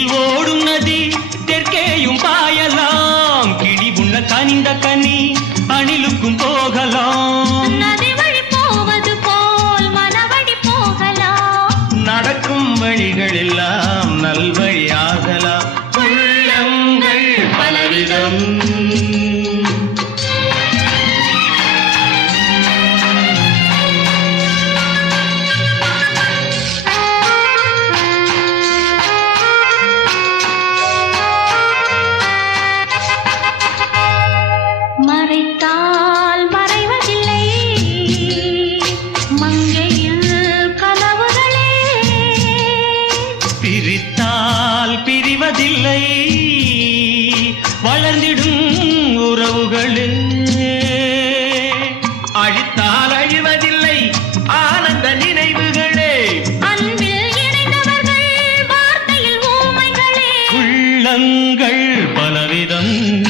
தெற்கில் ஓடும் நதி தெற்கேயும் பாயலாம். கிளி உண்ண கனிந்த கனி அணிலுக்கும் போகலாம். நதி வழி போவது போல் மனவழி போகலாம். நடக்கும் வழிகள் எல்லாம் நல்வழி வளராதில்லை வளர்ந்திடும் உறவுகளே. அழித்தால் அழிவதில்லை. ஆனந்த நினைவுகளே. உள்ளங்கள் பலவிதம்.